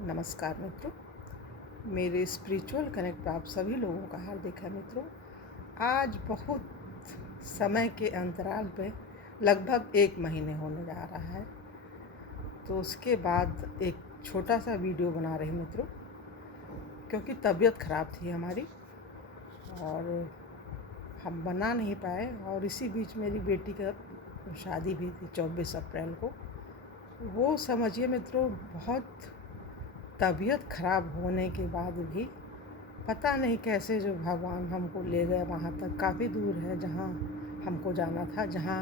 नमस्कार मित्रों, मेरे स्पिरिचुअल कनेक्ट पर आप सभी लोगों का हार्दिक है मित्रों। आज बहुत समय के अंतराल पे लगभग 1 महीने होने जा रहा है, तो उसके बाद एक छोटा सा वीडियो बना रहे मित्रों, क्योंकि तबीयत ख़राब थी हमारी और हम बना नहीं पाए। और इसी बीच मेरी बेटी का शादी भी थी 24 अप्रैल को। वो समझिए मित्रों, बहुत तबीयत ख़राब होने के बाद भी पता नहीं कैसे जो भगवान हमको ले गए वहाँ तक। काफ़ी दूर है जहाँ हमको जाना था, जहाँ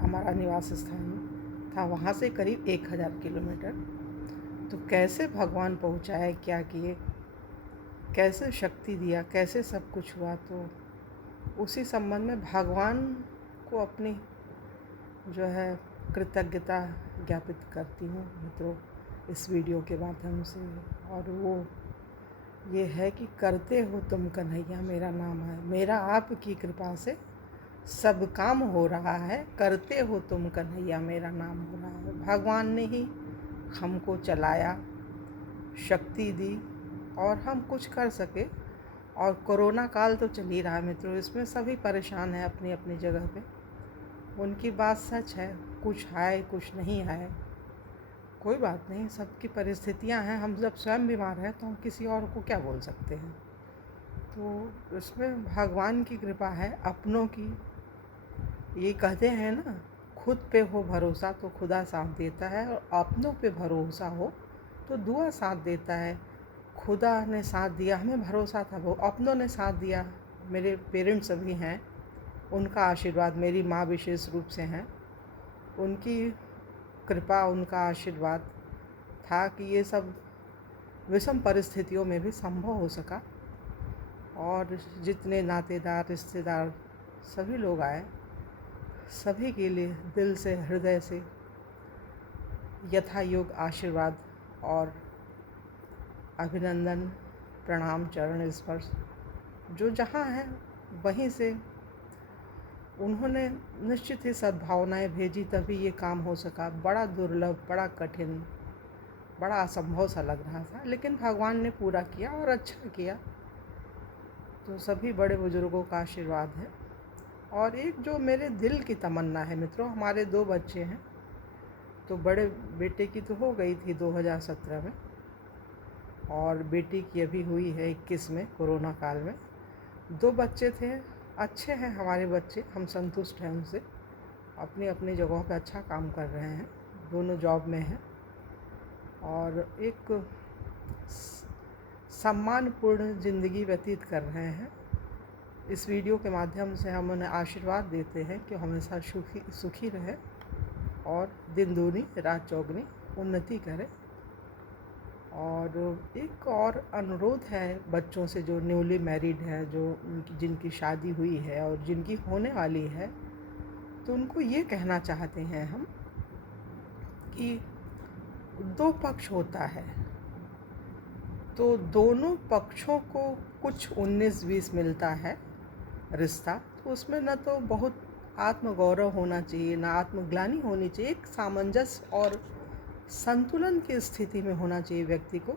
हमारा निवास स्थान था, वहाँ से करीब 1000 किलोमीटर। तो कैसे भगवान पहुँचाए, क्या किए, कैसे शक्ति दिया, कैसे सब कुछ हुआ, तो उसी संबंध में भगवान को अपनी जो है कृतज्ञता ज्ञापित करती हूँ मित्रों इस वीडियो के माध्यम से। और वो ये है कि करते हो तुम कन्हैया मेरा नाम है, मेरा आपकी कृपा से सब काम हो रहा है। करते हो तुम कन्हैया मेरा नाम हो रहा है। भगवान ने ही हमको चलाया, शक्ति दी और हम कुछ कर सके। और कोरोना काल तो चल ही रहा है मित्रों, इसमें सभी परेशान हैं अपनी अपनी जगह पे। उनकी बात सच है, कुछ आए कुछ नहीं आए, कोई बात नहीं, सबकी परिस्थितियां हैं। हम जब स्वयं बीमार हैं तो हम किसी और को क्या बोल सकते हैं। तो इसमें भगवान की कृपा है, अपनों की। ये कहते हैं ना, खुद पे हो भरोसा तो खुदा साथ देता है, और अपनों पे भरोसा हो तो दुआ साथ देता है। खुदा ने साथ दिया, हमें भरोसा था, वो अपनों ने साथ दिया। मेरे पेरेंट्स अभी हैं, उनका आशीर्वाद, मेरी माँ विशेष रूप से हैं, उनकी कृपा, उनका आशीर्वाद था कि ये सब विषम परिस्थितियों में भी संभव हो सका। और जितने नातेदार, रिश्तेदार, सभी लोग आए, सभी के लिए दिल से, हृदय से यथायोग आशीर्वाद और अभिनंदन, प्रणाम, चरण स्पर्श। जो जहाँ है वहीं से उन्होंने निश्चित ही सद्भावनाएं भेजी, तभी ये काम हो सका। बड़ा दुर्लभ, बड़ा कठिन, बड़ा असंभव सा लग रहा था, लेकिन भगवान ने पूरा किया और अच्छा किया। तो सभी बड़े बुजुर्गों का आशीर्वाद है। और एक जो मेरे दिल की तमन्ना है मित्रों, हमारे 2 बच्चे हैं। तो बड़े बेटे की तो हो गई थी 2017 में, और बेटी की अभी हुई है 21 में, कोरोना काल में। 2 बच्चे थे, अच्छे हैं हमारे बच्चे, हम संतुष्ट हैं उनसे। अपनी अपनी जगहों पे अच्छा काम कर रहे हैं, दोनों जॉब में हैं और एक सम्मानपूर्ण ज़िंदगी व्यतीत कर रहे हैं। इस वीडियो के माध्यम से हम उन्हें आशीर्वाद देते हैं कि हमेशा सुखी रहे और दिन दूनी रात चौगनी उन्नति करें। और एक और अनुरोध है बच्चों से जो न्यूली मैरिड है, जो जिनकी शादी हुई है और जिनकी होने वाली है, तो उनको ये कहना चाहते हैं हम कि 2 पक्ष होता है, तो दोनों पक्षों को कुछ 19-20 मिलता है रिश्ता। तो उसमें न तो बहुत आत्मगौरव होना चाहिए, ना आत्मग्लानि होनी चाहिए। एक सामंजस्य और संतुलन की स्थिति में होना चाहिए व्यक्ति को।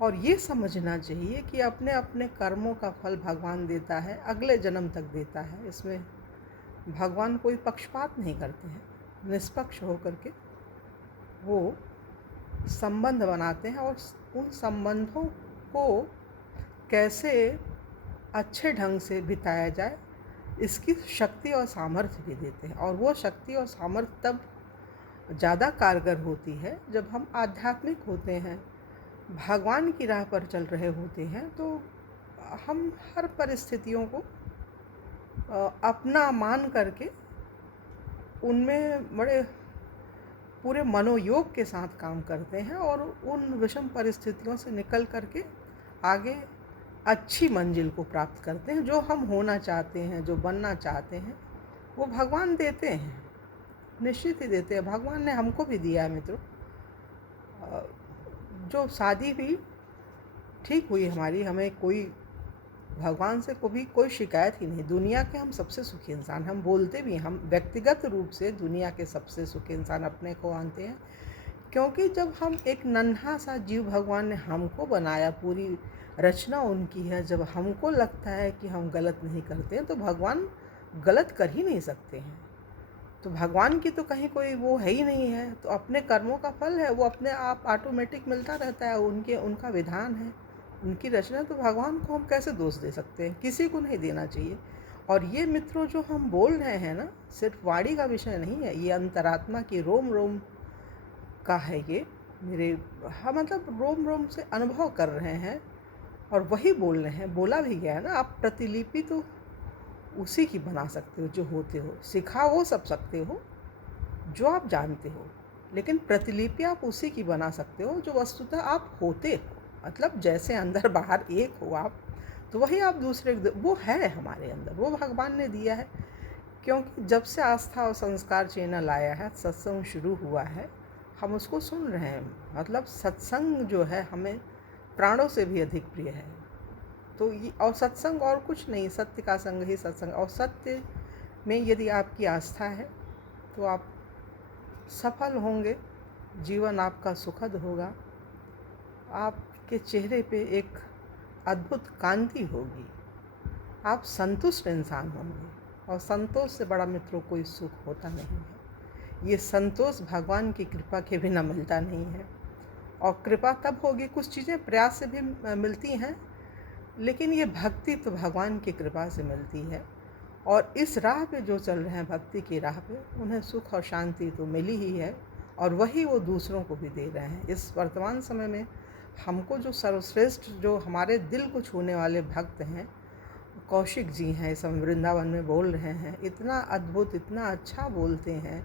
और ये समझना चाहिए कि अपने अपने कर्मों का फल भगवान देता है, अगले जन्म तक देता है। इसमें भगवान कोई पक्षपात नहीं करते हैं, निष्पक्ष होकर के वो संबंध बनाते हैं और उन संबंधों को कैसे अच्छे ढंग से बिताया जाए, इसकी शक्ति और सामर्थ्य भी देते हैं। और वो शक्ति और सामर्थ्य तब ज़्यादा कारगर होती है जब हम आध्यात्मिक होते हैं, भगवान की राह पर चल रहे होते हैं। तो हम हर परिस्थितियों को अपना मान करके उनमें बड़े पूरे मनोयोग के साथ काम करते हैं और उन विषम परिस्थितियों से निकल करके आगे अच्छी मंजिल को प्राप्त करते हैं। जो हम होना चाहते हैं, जो बनना चाहते हैं, वो भगवान देते हैं, निश्चित ही देते हैं। भगवान ने हमको भी दिया है मित्रों। जो शादी भी ठीक हुई हमारी, हमें कोई भगवान से कभी कोई शिकायत ही नहीं। दुनिया के हम सबसे सुखी इंसान, हम बोलते भी, हम व्यक्तिगत रूप से दुनिया के सबसे सुखी इंसान अपने को मानते हैं, क्योंकि जब हम एक नन्हा सा जीव भगवान ने हमको बनाया, पूरी रचना उनकी है, जब हमको लगता है कि हम गलत नहीं करते हैं तो भगवान गलत कर ही नहीं सकते हैं। तो भगवान की तो कहीं कोई वो है ही नहीं है, तो अपने कर्मों का फल है, वो अपने आप ऑटोमेटिक मिलता रहता है, उनका विधान है, उनकी रचना। तो भगवान को हम कैसे दोष दे सकते हैं? किसी को नहीं देना चाहिए। और ये मित्रों जो हम बोल रहे हैं ना, सिर्फ वाणी का विषय नहीं है, ये अंतरात्मा की रोम रोम का है। ये मेरे हम मतलब रोम रोम से अनुभव कर रहे हैं और वही बोल रहे हैं। बोला भी गया है ना, आप प्रतिलिपि तो उसी की बना सकते हो जो होते हो। सिखा वो सब सकते हो जो आप जानते हो, लेकिन प्रतिलिपि आप उसी की बना सकते हो जो वस्तुतः आप होते हो। मतलब जैसे अंदर बाहर एक हो आप, तो वही आप दूसरे, वो है हमारे अंदर, वो भगवान ने दिया है। क्योंकि जब से आस्था और संस्कार चैनल आया है, सत्संग शुरू हुआ है, हम उसको सुन रहे हैं। मतलब सत्संग जो है हमें प्राणों से भी अधिक प्रिय है। तो ये, और सत्संग और कुछ नहीं, सत्य का संग ही सत्संग। और सत्य में यदि आपकी आस्था है तो आप सफल होंगे, जीवन आपका सुखद होगा, आपके चेहरे पे एक अद्भुत कांति होगी, आप संतुष्ट इंसान होंगे। और संतोष से बड़ा मित्रों कोई सुख होता नहीं है। ये संतोष भगवान की कृपा के बिना मिलता नहीं है। और कृपा तब होगी, कुछ चीज़ें प्रयास से भी मिलती हैं, लेकिन ये भक्ति तो भगवान की कृपा से मिलती है। और इस राह पे जो चल रहे हैं, भक्ति की राह पे, उन्हें सुख और शांति तो मिली ही है, और वही वो दूसरों को भी दे रहे हैं। इस वर्तमान समय में हमको जो सर्वश्रेष्ठ, जो हमारे दिल को छूने वाले भक्त हैं, कौशिक जी हैं, इस समय वृंदावन में बोल रहे हैं। इतना अद्भुत, इतना अच्छा बोलते हैं,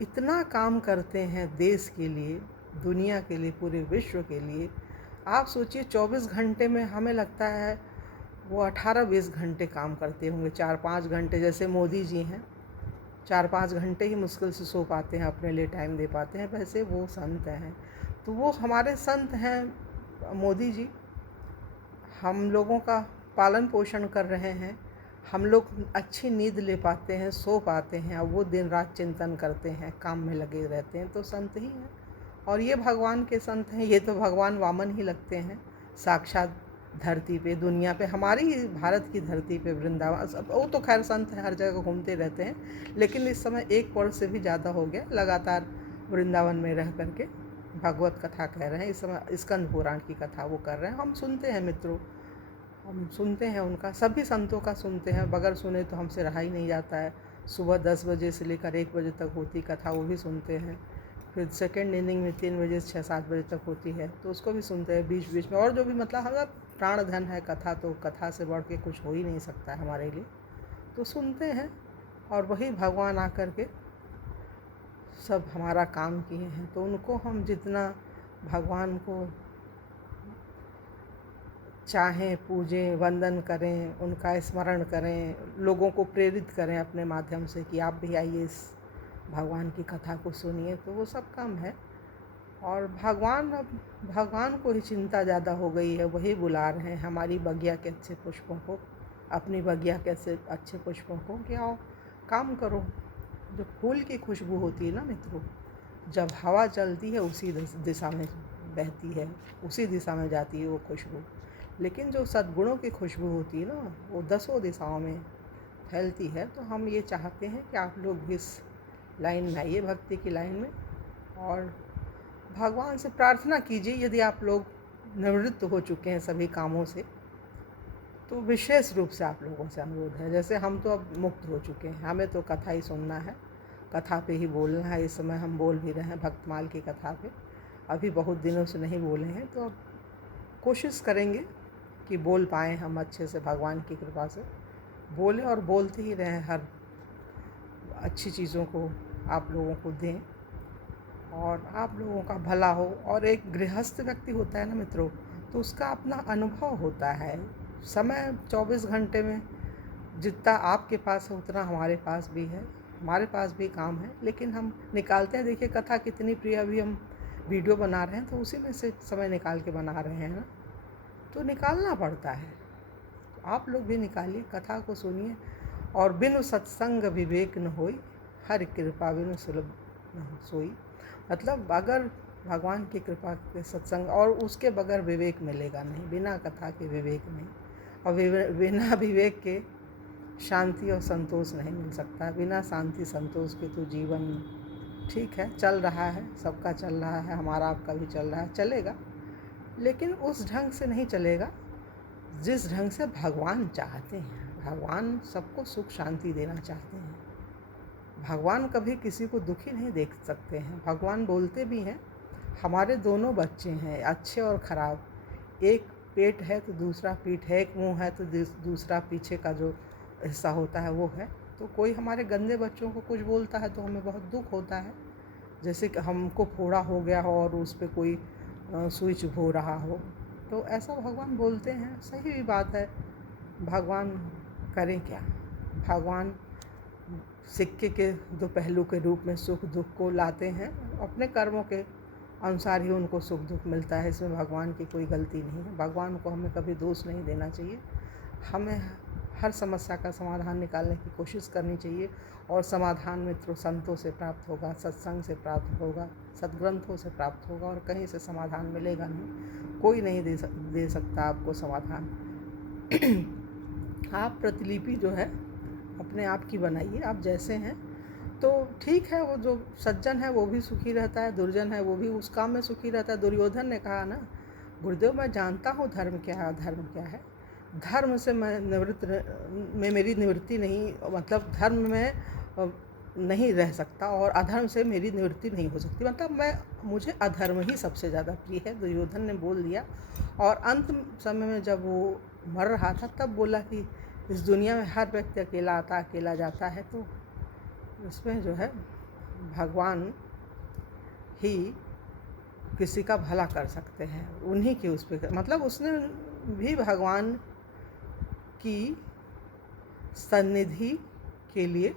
इतना काम करते हैं देश के लिए, दुनिया के लिए, पूरे विश्व के लिए। आप सोचिए 24 घंटे में हमें लगता है वो 18-20 घंटे काम करते होंगे, 4-5 घंटे। जैसे मोदी जी हैं, 4-5 घंटे ही मुश्किल से सो पाते हैं, अपने लिए टाइम दे पाते हैं। वैसे वो संत हैं, तो वो हमारे संत हैं मोदी जी। हम लोगों का पालन पोषण कर रहे हैं, हम लोग अच्छी नींद ले पाते हैं, सो पाते हैं, और वो दिन रात चिंतन करते हैं, काम में लगे रहते हैं, तो संत ही हैं। और ये भगवान के संत हैं। ये तो भगवान वामन ही लगते हैं साक्षात धरती पे, दुनिया पे, हमारी ही भारत की धरती पे वृंदावन। वो तो खैर संत हैं, हर जगह घूमते रहते हैं, लेकिन इस समय 1 वर्ष से भी ज़्यादा हो गया लगातार वृंदावन में रह करके भागवत कथा कह रहे हैं। इस समय स्कंद पुराण की कथा वो कर रहे हैं। हम सुनते हैं मित्रों, हम सुनते हैं उनका, सभी संतों का सुनते हैं, बगैर सुने तो हमसे रहा ही नहीं जाता है। सुबह 10 बजे से लेकर 1 बजे तक होती कथा, वो भी सुनते हैं। फिर सेकेंड इनिंग में 3 बजे से 6-7 बजे तक होती है, तो उसको भी सुनते हैं बीच बीच में। और जो भी मतलब हमारा प्राण धन है कथा, तो कथा से बढ़ के कुछ हो ही नहीं सकता है हमारे लिए, तो सुनते हैं। और वही भगवान आकर के सब हमारा काम किए हैं, तो उनको हम जितना भगवान को चाहें, पूजें, वंदन करें, उनका स्मरण करें, लोगों को प्रेरित करें अपने माध्यम से कि आप भी आइए इस भगवान की कथा को सुनिए, तो वो सब कम है। और अब भगवान को ही चिंता ज़्यादा हो गई है, वही बुला रहे हैं हमारी बगिया के अच्छे पुष्पों को, अपनी बगिया के अच्छे पुष्पों को कि आओ काम करो। जो फूल की खुशबू होती है ना मित्रों, जब हवा चलती है उसी दिशा में बहती है, उसी दिशा में जाती है वो खुशबू। लेकिन जो सद्गुणों की खुशबू होती है ना, वो 10 दिशाओं में फैलती है। तो हम ये चाहते हैं कि आप लोग भी इस लाइन में आइए, भक्ति की लाइन में, और भगवान से प्रार्थना कीजिए। यदि आप लोग निवृत्त हो चुके हैं सभी कामों से, तो विशेष रूप से आप लोगों से अनुरोध है, जैसे हम तो अब मुक्त हो चुके हैं, हमें तो कथा ही सुनना है, कथा पे ही बोलना है। इस समय हम बोल भी रहे हैं भक्तमाल की कथा पे, अभी बहुत दिनों से नहीं बोले हैं, तो अब कोशिश करेंगे कि बोल पाएँ हम अच्छे से, भगवान की कृपा से बोलें और बोलते ही रहें, हर अच्छी चीज़ों को आप लोगों को दें और आप लोगों का भला हो। और एक गृहस्थ व्यक्ति होता है ना मित्रों, तो उसका अपना अनुभव होता है। समय 24 घंटे में जितना आपके पास है उतना हमारे पास भी है, हमारे पास भी काम है, लेकिन हम निकालते हैं। देखिए कथा कितनी प्रिय, अभी हम वीडियो बना रहे हैं तो उसी में से समय निकाल के बना रहे हैं ना, तो निकालना पड़ता है। तो आप लोग भी निकालिए, कथा को सुनिए। और बिनु सत्संग विवेक न होई, हर कृपा बिनु सुलभ न सोई। मतलब अगर भगवान की कृपा के सत्संग, और उसके बगैर विवेक मिलेगा नहीं, बिना कथा के विवेक नहीं, और बिना विवेक के शांति और संतोष नहीं मिल सकता। बिना शांति संतोष के तो जीवन ठीक है, चल रहा है, सबका चल रहा है, हमारा आपका भी चल रहा है, चलेगा, लेकिन उस ढंग से नहीं चलेगा जिस ढंग से भगवान चाहते हैं। भगवान सबको सुख शांति देना चाहते हैं। भगवान कभी किसी को दुखी नहीं देख सकते हैं। भगवान बोलते भी हैं, हमारे दोनों बच्चे हैं, अच्छे और ख़राब, एक पेट है तो दूसरा पीठ है, एक मुंह है तो दूसरा पीछे का जो हिस्सा होता है वो है। तो कोई हमारे गंदे बच्चों को कुछ बोलता है तो हमें बहुत दुख होता है, जैसे कि हमको फोड़ा हो गया हो और उस पर कोई सुई चुभ हो रहा हो, तो ऐसा भगवान बोलते हैं। सही भी बात है, भगवान करें क्या। भगवान सिक्के के दो पहलू के रूप में सुख दुख को लाते हैं, अपने कर्मों के अनुसार ही उनको सुख दुख मिलता है, इसमें भगवान की कोई गलती नहीं है। भगवान को हमें कभी दोष नहीं देना चाहिए, हमें हर समस्या का समाधान निकालने की कोशिश करनी चाहिए, और समाधान मित्रों संतों से प्राप्त होगा, सत्संग से प्राप्त होगा, सद्ग्रंथों से प्राप्त होगा, और कहीं से समाधान मिलेगा नहीं, कोई नहीं दे सकता आपको समाधान। आप प्रतिलिपि जो है अपने आप की बनाइए, आप जैसे हैं तो ठीक है। वो जो सज्जन है वो भी सुखी रहता है, दुर्जन है वो भी उस काम में सुखी रहता है। दुर्योधन ने कहा ना, गुरुदेव मैं जानता हूँ धर्म क्या है अधर्म क्या है, धर्म से मैं मेरी निवृत्ति नहीं, मतलब धर्म में नहीं रह सकता, और अधर्म से मेरी निवृत्ति नहीं हो सकती, मतलब मुझे अधर्म ही सबसे ज़्यादा प्रिय है, दुर्योधन ने बोल दिया। और अंत समय में जब वो मर रहा था तब बोला कि इस दुनिया में हर व्यक्ति अकेला आता अकेला जाता है, तो उसमें जो है भगवान ही किसी का भला कर सकते हैं, उन्हीं की उस पर, मतलब उसने भी भगवान की सन्निधि के लिए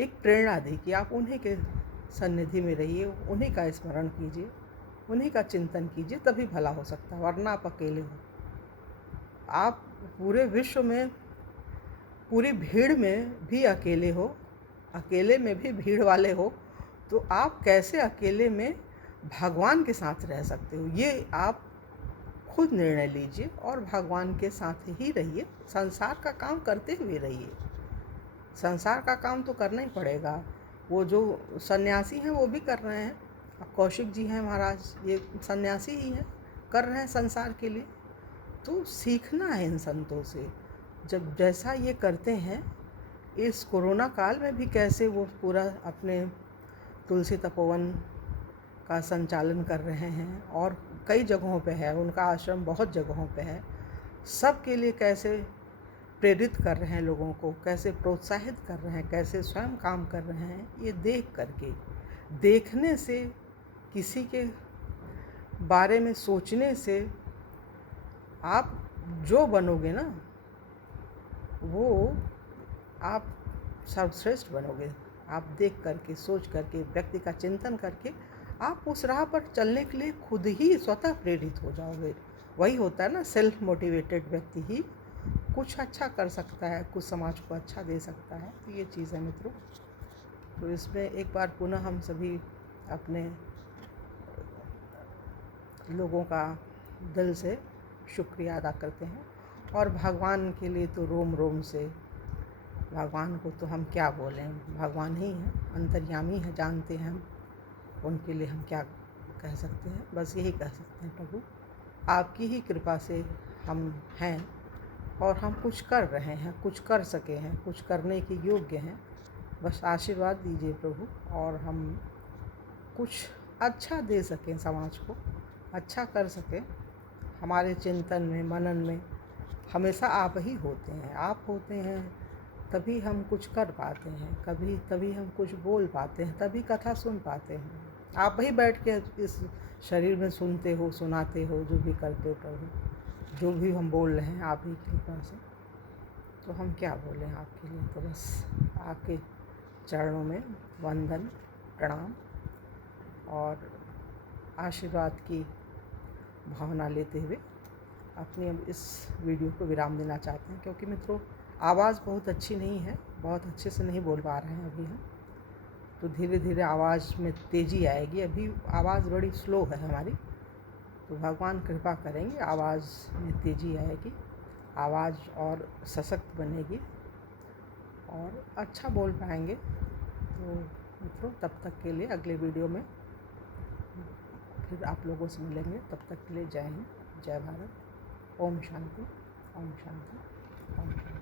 एक प्रेरणा दी कि आप उन्हीं के सन्निधि में रहिए, उन्हीं का स्मरण कीजिए, उन्हीं का चिंतन कीजिए, तभी भला हो सकता है, वरना आप अकेले हो। आप पूरे विश्व में पूरी भीड़ में भी अकेले हो, अकेले में भी भीड़ वाले हो, तो आप कैसे अकेले में भगवान के साथ रह सकते हो, ये आप खुद निर्णय लीजिए और भगवान के साथ ही रहिए। संसार का काम करते हुए रहिए, संसार का काम तो करना ही पड़ेगा। वो जो सन्यासी हैं वो भी कर रहे हैं, अब कौशिक जी हैं महाराज, ये सन्यासी ही हैं, कर रहे हैं संसार के लिए। तो सीखना है इन संतों से, जब जैसा ये करते हैं इस कोरोना काल में भी कैसे वो पूरा अपने तुलसी तपोवन का संचालन कर रहे हैं, और कई जगहों पे है उनका आश्रम, बहुत जगहों पे है, सबके लिए कैसे प्रेरित कर रहे हैं लोगों को, कैसे प्रोत्साहित कर रहे हैं, कैसे स्वयं काम कर रहे हैं, ये देख करके, देखने से, किसी के बारे में सोचने से आप जो बनोगे ना वो आप सर्वश्रेष्ठ बनोगे। आप देख करके, सोच करके, व्यक्ति का चिंतन करके आप उस राह पर चलने के लिए खुद ही स्वतः प्रेरित हो जाओगे। वही होता है ना, सेल्फ मोटिवेटेड व्यक्ति ही कुछ अच्छा कर सकता है, कुछ समाज को अच्छा दे सकता है। तो ये चीज़ है मित्रों। तो इसमें एक बार पुनः हम सभी अपने लोगों का दिल से शुक्रिया अदा करते हैं, और भगवान के लिए तो रोम रोम से, भगवान को तो हम क्या बोलें, भगवान ही हैं, अंतर्यामी हैं, जानते हैं हम, उनके लिए हम क्या कह सकते हैं। बस यही कह सकते हैं, प्रभु आपकी ही कृपा से हम हैं और हम कुछ कर रहे हैं, कुछ कर सके हैं, कुछ करने के योग्य हैं। बस आशीर्वाद दीजिए प्रभु, और हम कुछ अच्छा दे सकें, समाज को अच्छा कर सकें। हमारे चिंतन में, मनन में हमेशा आप ही होते हैं, आप होते हैं तभी हम कुछ कर पाते हैं, तभी हम कुछ बोल पाते हैं, तभी कथा सुन पाते हैं। आप ही बैठ के इस शरीर में सुनते हो, सुनाते हो, जो भी करते हो प्रभु, जो भी हम बोल रहे हैं आप ही की कृपा से। तो हम क्या बोलें आपके लिए, तो बस आपके चरणों में वंदन, प्रणाम और आशीर्वाद की भावना लेते हुए अपनी अब इस वीडियो को विराम देना चाहते हैं, क्योंकि मित्रों आवाज़ बहुत अच्छी नहीं है, बहुत अच्छे से नहीं बोल पा रहे हैं अभी हम। तो तो धीरे धीरे आवाज़ में तेज़ी आएगी। अभी आवाज़ बड़ी स्लो है हमारी, तो भगवान कृपा करेंगे, आवाज़ में तेज़ी आएगी, आवाज़ और सशक्त बनेगी और अच्छा बोल पाएंगे। तो मित्रों, तब तक के लिए अगले वीडियो में फिर आप लोगों से मिलेंगे। तब तक के लिए जय हिंद, जय भारत। ओम शांति, ओम शांति, ओम शांति।